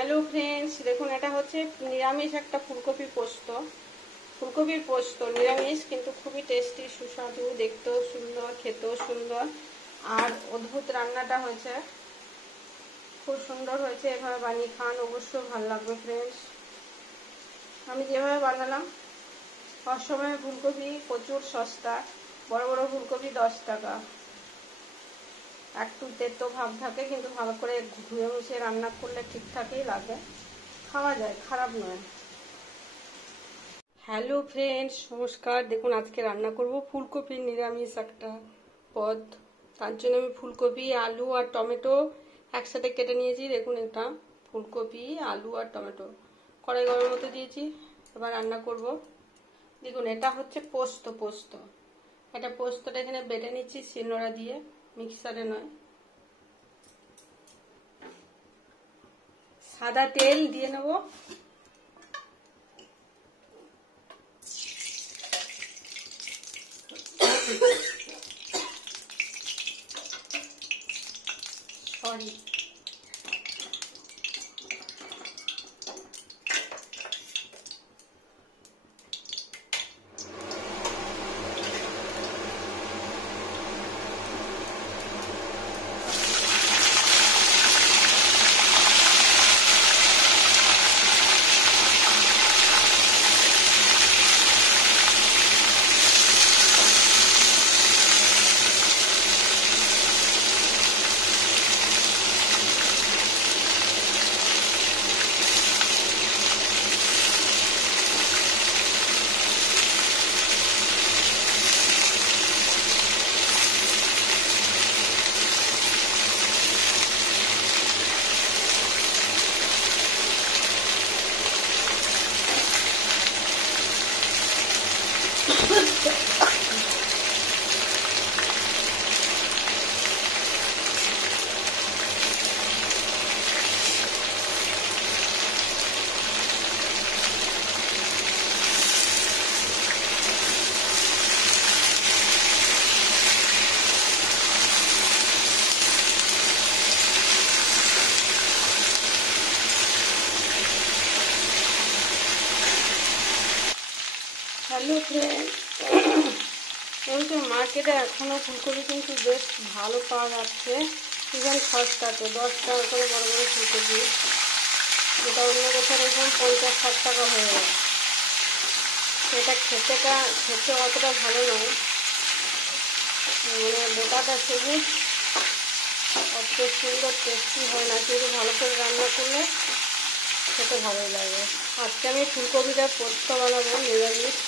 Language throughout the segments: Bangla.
হ্যালো ফ্রেন্ডস, দেখুন এটা হচ্ছে নিরামিষ একটা ফুলকপির পোস্ত। ফুলকপির পোস্ত নিরামিষ, কিন্তু খুবই টেস্টি, সুস্বাদু, দেখতেও সুন্দর, খেতেও সুন্দর। আর অদ্ভুত রান্নাটা হয়েছে, খুব সুন্দর হয়েছে। এভাবে বানিয়ে খান, অবশ্যই ভালো লাগবে ফ্রেন্ডস। আমি যেভাবে বানালাম, অসময়ে ফুলকপি প্রচুর সস্তা, বড় বড় ফুলকপি 10 টাকা। একটু তেতো ভাব থাকে, কিন্তু ভালো করে ধুয়ে মুছে রান্না করলে ঠিকঠাকই লাগে, খাওয়া যায়, খারাপ নয়। হ্যালো ফ্রেন্ডস, নমস্কার। দেখুন আজকে রান্না করব ফুলকপির নিরামিষ একটা পদ। তার জন্য আমি ফুলকপি, আলু আর টমেটো একসাথে কেটে নিয়েছি। দেখুন এটা ফুলকপি, আলু আর টমেটো কড়াই গরমের মতো দিয়েছি। এবার রান্না করব। দেখুন এটা হচ্ছে পোস্ত। এটা পোস্তটা এখানে বেটে নিচ্ছি শিলনোড়া দিয়ে, মিক্সারে নয়। সাদা তেল দিয়ে নেব। সরি, হ্যালো ফ্রেন্ড, বলছে মার্কেটে এখনও ফুলকপি কিন্তু বেশ ভালো পাওয়া যাচ্ছে, ইভেন সস্তাতে 10 টাকা করে বড় বড় ফুলকপি, যেটা অন্য বছর এখন 50-60 টাকা হয়ে যায়। এটা খেতে অতটা ভালো নয়, মানে বোটাটা সবুজ, অত সুন্দর টেস্টি হয় না, কিন্তু ভালো করে রান্না করলে খেতে ভালোই লাগে। আজকে আমি ফুলকপিটা পোস্ত বানাবো নিরামিষ।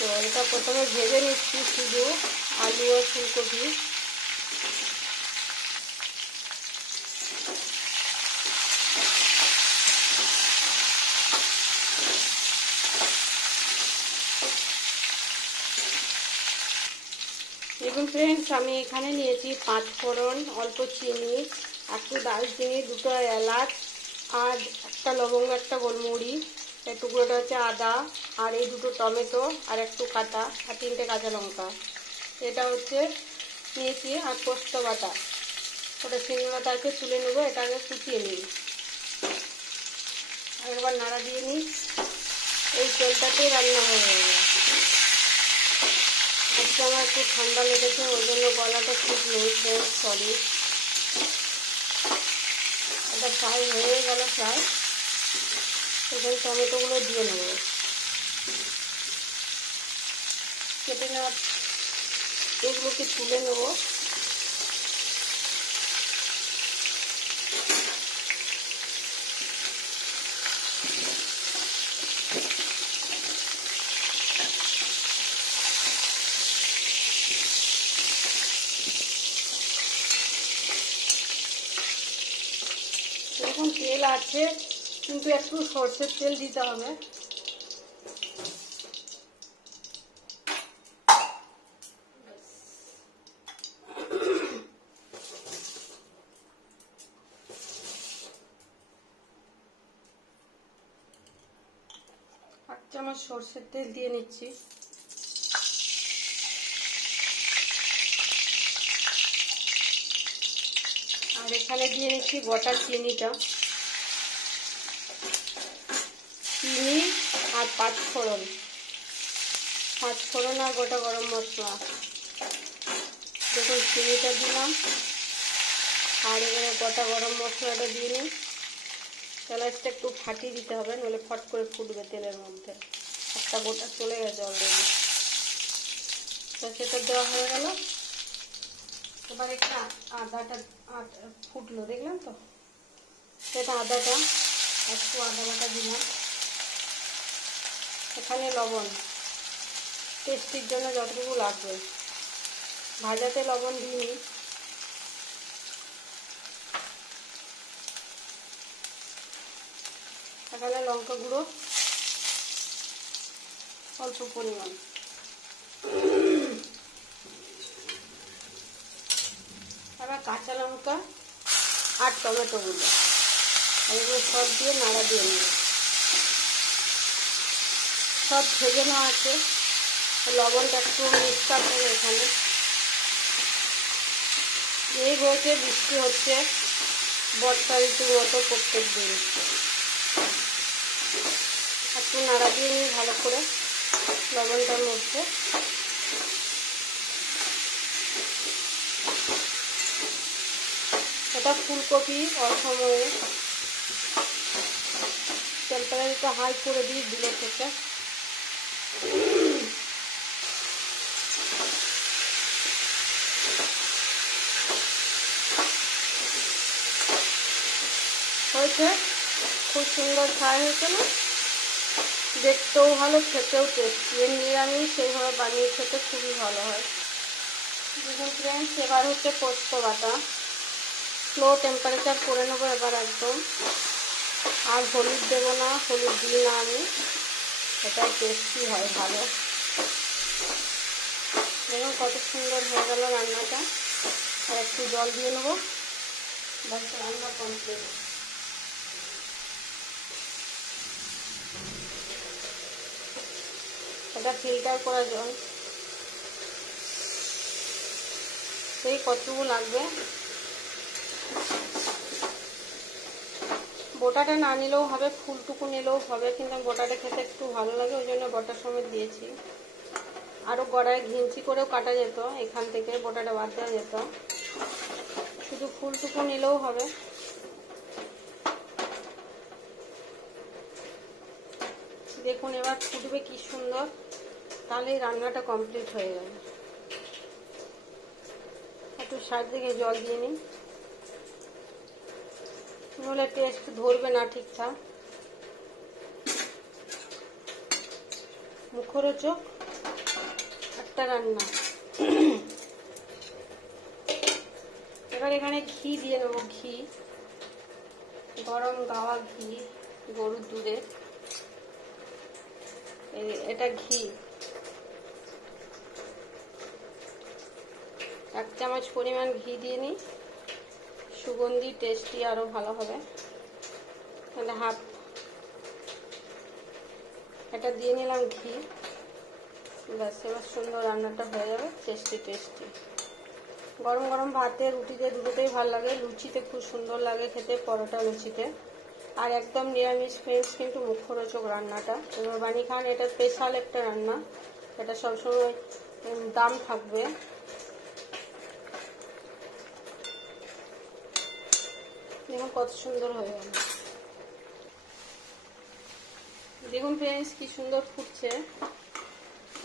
তো এটা প্রথমে ভেজে নিচ্ছি, শুধু আলু আর ফুলকপি। দেখুন ফ্রেন্ডস, আমি এখানে নিয়েছি 5 ফোড়ন, অল্প চিনি, একটু দারচিনি, 2টো এলাচ আর একটা লবঙ্গ, একটা গোলমরিচ, এই টুকরোটা হচ্ছে আদা, আর এই 2টো টমেটো আর একটু কাটা, আর 3টে কাঁচা লঙ্কা। এটা হচ্ছে নিয়েছি, আর পোস্ত বাটা। ওটা শিলনোড়াটাকে তুলে নেবো, এটা আগে কুচিয়ে নিই। আর একবার নাড়া দিয়ে নিই, এই তেলটাতেই রান্না হয়ে যাবে। আজকে আমার একটু ঠান্ডা লেগেছে, ওই জন্য গলাটা ঠিক নেই, সরি। এটা ফ্রাই হয়ে গেল প্রায়। এখন টমেটোগুলো দিয়ে নেব, কেটে নেওয়া এগুলোকে তুলে নেব। এখন তেল আছে, কিন্তু একটু সরষের তেল দিতে হবে। চামচ সরষের তেল দিয়ে নিচ্ছি। আর এখানে দিয়ে নিচ্ছি গোটা চিনিটা। চিনি আর পাঁচফোড়ন আর গোটা গরম মশলা। দেখুন চিনিটা দিলাম আর এবারে গোটা গরম মশলাটা দিয়ে নিই। এলাচটা একটু ফাটিয়ে দিতে হবে, নইলে ফট করে ফুটবে তেলের মধ্যে। একটা গোটা চলে গেছে অলরেডি। তো সেটা দেওয়া হয়ে গেল। এবার একটা আদাটা ফুটলো, দেখলাম তো। সেটা আদাটা একটু আদা বাটা দিলাম। এখানে লবণ টেস্টির জন্য যতটুকু লাগবে, ভাজাতে লবণ দিইনি। এখানে লঙ্কা গুঁড়ো অল্প পরিমাণ, আবার কাঁচা লঙ্কা আর টমেটো গুলো, এগুলো সব দিয়ে নাড়া দিয়ে নেব। সব ভেজে নেওয়া আছে, লবণটা একটু মিক্স করবো এখানে। এই হয়েছে, বৃষ্টি হচ্ছে বর্ষা ঋতুর মতো প্রত্যেক দিন। একটু নাড়া দিয়ে নিই ভালো করে লবণটার মধ্যে। এটা ফুলকপি অসময়ে টেম্পারেচারটা হাই করে দিই দিলে থেকে। হয়েছে, খুব সুন্দর ফ্রাই হয়েছে না? দেখতেও ভালো, খেতেও টেস্টি। নিরামিষ সেইভাবে বানিয়ে খেতে খুবই ভালো হয়। দেখুন ফ্রেন্ডস, এবার হচ্ছে পোস্ত বাটা। স্লো টেম্পারেচার করে নেবো এবার একদম। আর হলুদ দেবো না, হলুদ দিই না আমি, এটাই টেস্টি হয় ভালো। দেখুন কত সুন্দর হয়ে গেল রান্নাটা। আর একটু জল দিয়ে নেবো, বাস রান্না কমপ্লিট। এটা ফিল্টার করা জল, সেই কতটুকু লাগবে। বোটাটা না নিলেও হবে, ফুলটুকু নিলেও হবে, কিন্তু বোটাটা খেতে একটু ভালো লাগে, ওই জন্য বোটার সমেত দিয়েছি। আরও গড়ায় ঘিঞ্চি করেও কাটা যেত, এখান থেকে বোটাটা বাদ দেওয়া যেত। শুধু ফুলটুকু নিলেও হবে। দেখুন এবার ফুটবে কি সুন্দর, তাহলেই রান্নাটা কমপ্লিট হয়ে যাবে। একটু সাইড থেকে জল দিয়ে নিই, নাহলে টেস্ট ধরবে না ঠিকঠাক। মুখরোচক একটা রান্না। এবার এখানে ঘি দিয়ে নেবো, ঘি, গরম গাওয়া ঘি, গরুর দুধের। এটা ঘি 1 চামচ পরিমাণ ঘি দিয়ে নিই, সুগন্ধি টেস্টি আরো ভালো হবে। তাহলে হাফ এটা দিয়ে নিলাম ঘি। ব্যাস, এবার সুন্দর রান্নাটা হয়ে যাবে, টেস্টি। গরম গরম ভাতে, রুটিতে, দুটোতেই ভালো লাগে। লুচিতে খুব সুন্দর লাগে খেতে, পরোটা লুচিতে। আর একদম নিরামিষ ফ্রেন্ডস, কিন্তু মুখরোচক রান্নাটা। এবার বানিয়ে খান, এটা স্পেশাল একটা রান্না, এটা সবসময় দাম থাকবে। দেখুন কত সুন্দর হয়ে গেল। দেখুন ফ্রেন্ডস কি সুন্দর ফুটছে,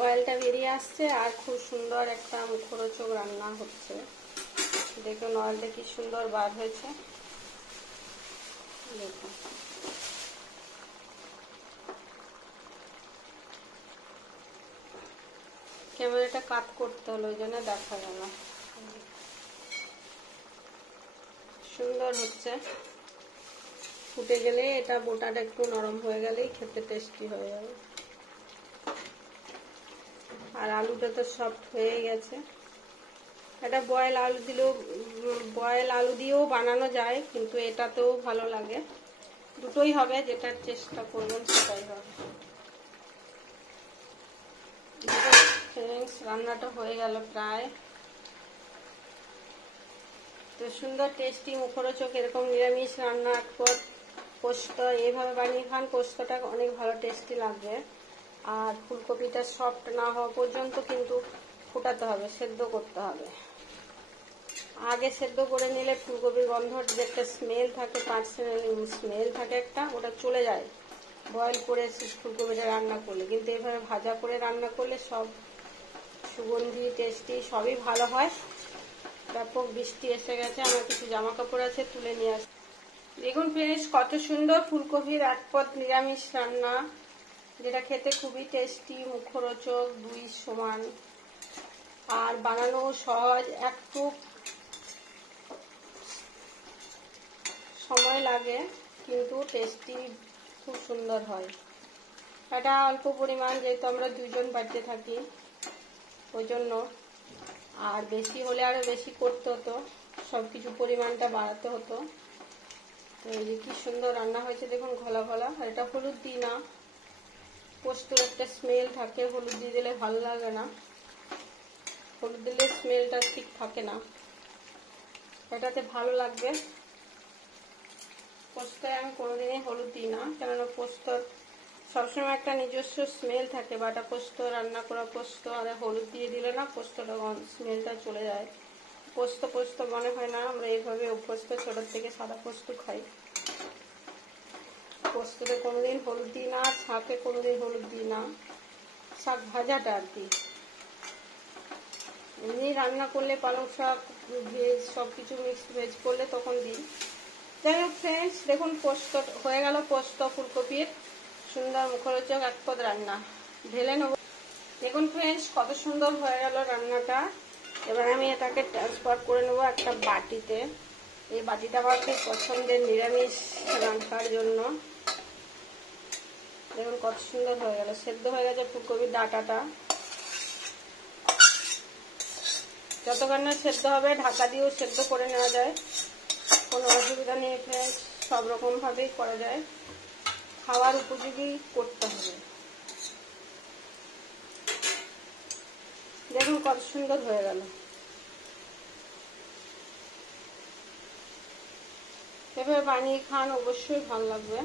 অয়েলটা বেরিয়ে আসছে, আর খুব সুন্দর একটা মুখরোচক রান্না হচ্ছে। দেখুন অয়েলটা কি সুন্দর বার হয়েছে। দেখুন ক্যামেরাটা কাট করতে হলো, ওই জন্য দেখা গেল। সুন্দর হচ্ছে, ফুটে গেলে এটা বোটাটা একটু নরম হয়ে গেলেই খেতে টেস্টি হয়ে যাবে। আর আলুটা তো সফট হয়ে গেছে। এটা বয়েল আলু দিয়েও বানানো যায়, কিন্তু এটাতেও ভালো লাগে। দুটোই হবে, যেটার চেষ্টা করবেন সেটাই হবে। ফ্রেন্ডস রান্নাটা হয়ে গেল প্রায়। তো সুন্দর টেস্টি মুখরোচক এরকম নিরামিষ রান্না একবার পোস্ত এইভাবে বানিয়ে খান, পোস্তটা অনেক ভালো টেস্টি লাগবে। আর ফুলকপিটা সফট না হওয়া পর্যন্ত কিন্তু ফোটাতে হবে, সেদ্ধ করতে হবে। আগে সেদ্ধ করে নিলে ফুলকপির গন্ধর যে একটা স্মেল থাকে, স্মেল থাকে একটা, ওটা চলে যায় বয়েল করে ফুলকপিটা রান্না করলে। কিন্তু এভাবে ভাজা করে রান্না করলে সব সুগন্ধি টেস্টি সবই ভালো হয়। ব্যাপক বৃষ্টি এসে গেছে, আমার কিছু জামা কাপড় আছে তুলে নিয়ে আসি। দেখুন ফ্রেন্ডস, কত সুন্দর ফুলকপির এক পদ নিরামিষ রান্না, যেটা খেতে খুবই টেস্টি, মুখরোচক, দুই সমান, আর বানানো সহজ। একটু সময় লাগে কিন্তু টেস্টি খুব সুন্দর হয়। এটা অল্প পরিমাণ, যেহেতু আমরা দুজন বাড়িতে থাকি ওই জন্য, আর বেশি হলে আরো বেশি করতে হতো, সবকিছু পরিমাণটা বাড়াতে হতো। তো এই যে কি সুন্দর রান্না হয়েছে দেখুন, ঘোলা ঘোলা। আর এটা হলুদ দিই না, পোস্তর একটা স্মেল থাকে, হলুদ দিয়ে দিলে ভালো লাগে না, হলুদ দিলে স্মেলটা ঠিক থাকে না, এটাতে ভালো লাগবে। পোস্তায় আমি কোনোদিনই হলুদ দিই না, কেননা পোস্তর সবসময় একটা নিজস্ব স্মেল থাকে। বাটা পোস্ত, রান্না করা পোস্ত, আর হলুদ দিয়ে দিলে না পোস্তটা স্মেলটা চলে যায়। পোস্ত পোস্ত মনে হয় না, আমরা এইভাবে অভ্যস্ত, ছোটোর থেকে সাদা পোস্ত খাই। পোস্ততে কোনোদিন হলুদ দিই না, শাকে কোনোদিন হলুদ দিই না, শাক ভাজাটা আর কি। এমনি রান্না করলে পালং শাক, ভেজ সব কিছু মিক্স ভেজ করলে তখন দিই। যাই হোক ফ্রেন্ডস, দেখুন পোস্ত হয়ে গেল, পোস্ত ফুলকপির সুন্দর মুখরোচক এক পদ রান্না। ঢেলে নেব। দেখুন ফ্রেন্ডস, কত সুন্দর হয়ে গেল রান্নাটা। এবার আমি এটাকে ট্রান্সফার করে নেবো একটা বাটিতে। এই বাটিটা আমার খুব পছন্দের নিরামিষ রান্নার জন্য। দেখুন কত সুন্দর হয়ে গেল, সেদ্ধ হয়ে গেছে ফুলকপির ডাঁটাটা। যতক্ষণ না সেদ্ধ হবে ঢাকা দিয়েও সেদ্ধ করে নেওয়া যায়, কোনো অসুবিধা নেই ফ্রেন্ডস, সব রকম ভাবেই করা যায়, খাওয়ার উপযোগী করতে হবে। দেখুন কত সুন্দর হয়ে গেল। এভাবে বানিয়ে খান, অবশ্যই ভালো লাগবে।